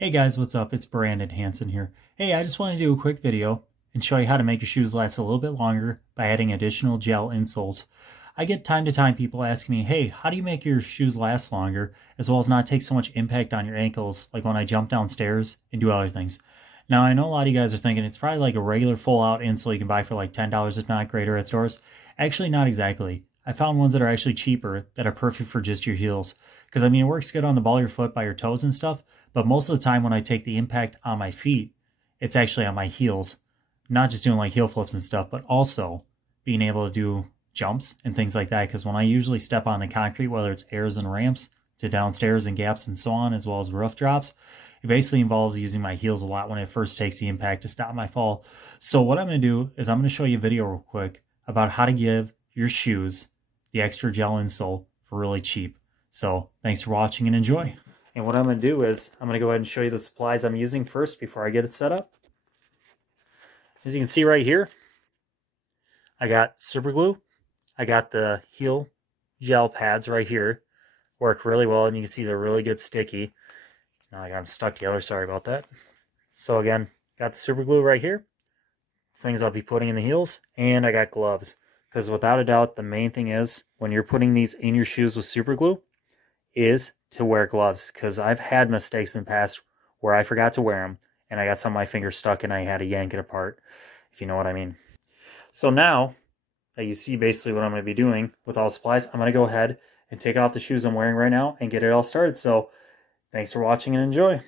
Hey guys, what's up? It's Brandon Hanson here. Hey, I just want to do a quick video and show you how to make your shoes last a little bit longer by adding additional gel insoles. I get time to time people asking me, hey, how do you make your shoes last longer as well as not take so much impact on your ankles like when I jump downstairs and do other things? Now, I know a lot of you guys are thinking it's probably like a regular full-out insole you can buy for like $10 if not greater at stores. Actually, not exactly. I found ones that are actually cheaper that are perfect for just your heels. Because, I mean, it works good on the ball of your foot by your toes and stuff, but most of the time when I take the impact on my feet, it's actually on my heels. Not just doing like heel flips and stuff, but also being able to do jumps and things like that. Because when I usually step on the concrete, whether it's airs and ramps to downstairs and gaps and so on, as well as rough drops, it basically involves using my heels a lot when it first takes the impact to stop my fall. So what I'm going to do is I'm going to show you a video real quick about how to give your shoes the extra gel insole for really cheap. So thanks for watching and enjoy. And what I'm going to do is I'm going to go ahead and show you the supplies I'm using first before I get it set up. As you can see right here, I got super glue. I got the heel gel pads right here. Work really well, and you can see they're really good sticky. Now I got them stuck together, sorry about that. So again, got the super glue right here. Things I'll be putting in the heels, and I got gloves. Because without a doubt, the main thing is when you're putting these in your shoes with super glue is to wear gloves. Because I've had mistakes in the past where I forgot to wear them and I got some of my fingers stuck and I had to yank it apart, if you know what I mean. So now that you see basically what I'm going to be doing with all the supplies, I'm going to go ahead and take off the shoes I'm wearing right now and get it all started. So thanks for watching and enjoy.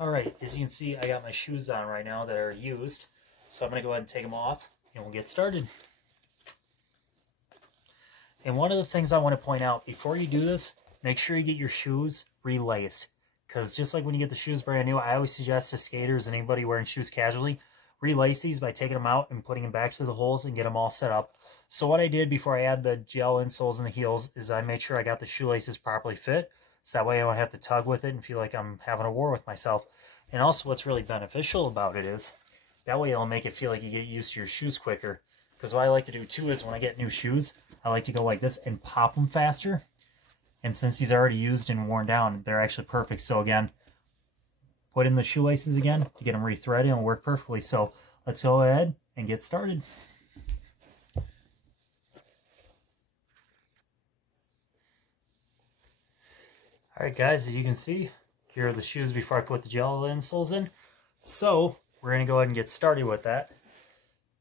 Alright, as you can see, I got my shoes on right now that are used. So I'm going to go ahead and take them off and we'll get started. And one of the things I want to point out, before you do this, make sure you get your shoes relaced. Because just like when you get the shoes brand new, I always suggest to skaters and anybody wearing shoes casually, relace these by taking them out and putting them back to the holes and get them all set up. So what I did before I add the gel insoles in the heels is I made sure I got the shoelaces properly fit. So that way I don't have to tug with it and feel like I'm having a war with myself. And also what's really beneficial about it is, that way it'll make it feel like you get used to your shoes quicker. Because what I like to do too is when I get new shoes, I like to go like this and pop them faster. And since these are already used and worn down, they're actually perfect. So again, put in the shoelaces again to get them rethreaded and it'll work perfectly. So let's go ahead and get started. Alright guys, as you can see, here are the shoes before I put the gel insoles in. So we're going to go ahead and get started with that.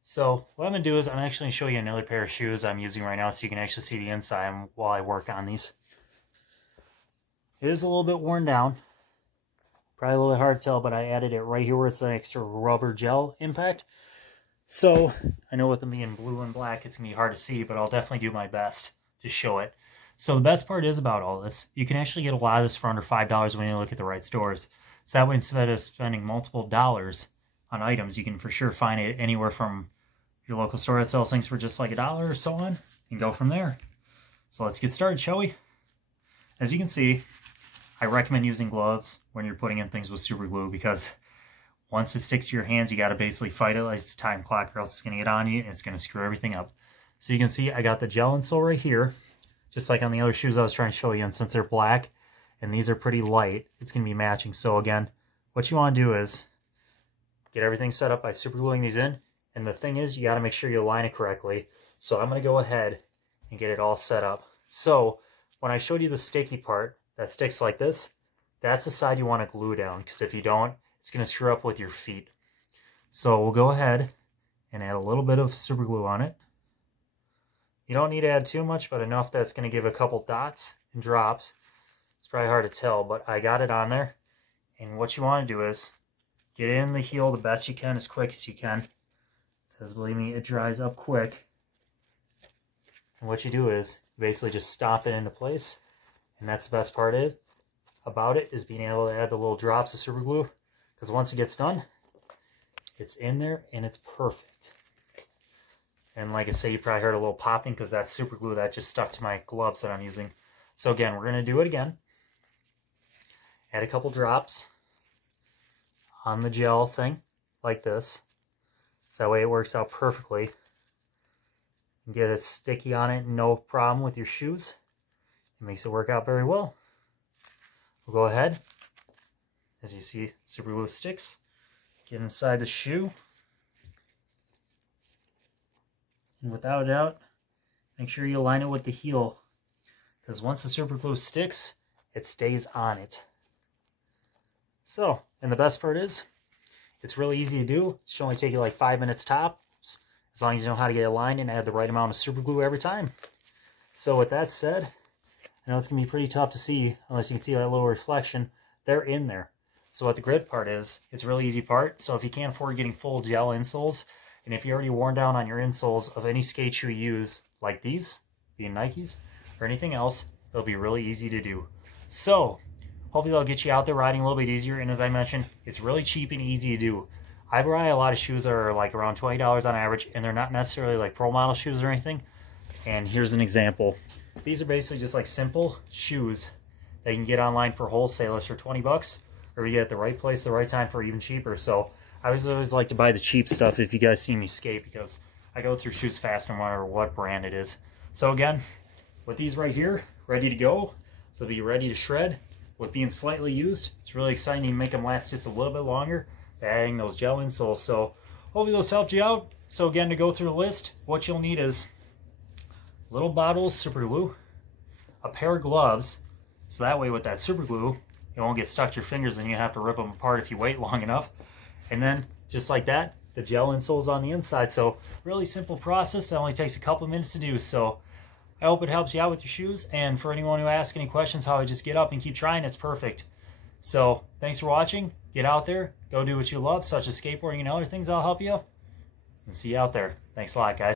So what I'm going to do is I'm actually going to show you another pair of shoes I'm using right now so you can actually see the inside while I work on these. It is a little bit worn down. Probably a little bit hard to tell, but I added it right here where it's an extra rubber gel impact. So I know with them being blue and black, it's going to be hard to see, but I'll definitely do my best to show it. So the best part is about all this, you can actually get a lot of this for under $5 when you look at the right stores. So that way, instead of spending multiple dollars on items, you can for sure find it anywhere from your local store that sells things for just like $1 or so on, and go from there. So let's get started, shall we? As you can see, I recommend using gloves when you're putting in things with super glue because once it sticks to your hands, you got to basically fight it like it's a time clock or else it's going to get on you and it's going to screw everything up. So you can see I got the gel insole right here, just like on the other shoes I was trying to show you, and since they're black and these are pretty light, it's going to be matching. So again, what you want to do is get everything set up by super gluing these in. And the thing is, you got to make sure you align it correctly. So I'm going to go ahead and get it all set up. So when I showed you the sticky part that sticks like this, that's the side you want to glue down. Because if you don't, it's going to screw up with your feet. So we'll go ahead and add a little bit of super glue on it. You don't need to add too much, but enough that's going to give a couple dots and drops. It's probably hard to tell, but I got it on there. And what you want to do is get in the heel the best you can, as quick as you can. Because believe me, it dries up quick. And what you do is basically just stop it into place. And that's the best part about it is being able to add the little drops of super glue. Because once it gets done, it's in there and it's perfect. And like I say, you probably heard a little popping because that's super glue that just stuck to my gloves that I'm using. So again, we're going to do it again. Add a couple drops on the gel thing like this. So that way it works out perfectly. You get it sticky on it, no problem with your shoes. It makes it work out very well. We'll go ahead as you see, super glue sticks. Get inside the shoe. And without a doubt, make sure you align it with the heel, because once the super glue sticks, it stays on it. So, and the best part is, it's really easy to do. It should only take you like 5 minutes tops, as long as you know how to get it aligned and add the right amount of super glue every time. So with that said, I know it's going to be pretty tough to see, unless you can see that little reflection. They're in there. So what the grid part is, it's a really easy part. So if you can't afford getting full gel insoles, and if you're already worn down on your insoles of any skate shoe you use, like these, being Nikes, or anything else, it'll be really easy to do. So, hopefully they'll get you out there riding a little bit easier, and as I mentioned, it's really cheap and easy to do. I buy a lot of shoes that are like around $20 on average, and they're not necessarily like pro model shoes or anything. And here's an example. These are basically just like simple shoes that you can get online for wholesalers for 20 bucks, or you get at the right place, the right time for even cheaper. So I always like to buy the cheap stuff if you guys see me skate, because I go through shoes fast no matter what brand it is. So again, with these right here, ready to go, they'll be ready to shred. With being slightly used, it's really exciting to make them last just a little bit longer by adding those gel insoles. So hopefully those helped you out. So again, to go through the list, what you'll need is a little bottle of super glue, a pair of gloves, so that way with that super glue, it won't get stuck to your fingers and you have to rip them apart if you wait long enough. And then, just like that, the gel insoles on the inside. So really simple process that only takes a couple minutes to do. So I hope it helps you out with your shoes. And for anyone who asks any questions how I just get up and keep trying, it's perfect. So thanks for watching. Get out there. Go do what you love, such as skateboarding and other things that'll help you. And see you out there. Thanks a lot, guys.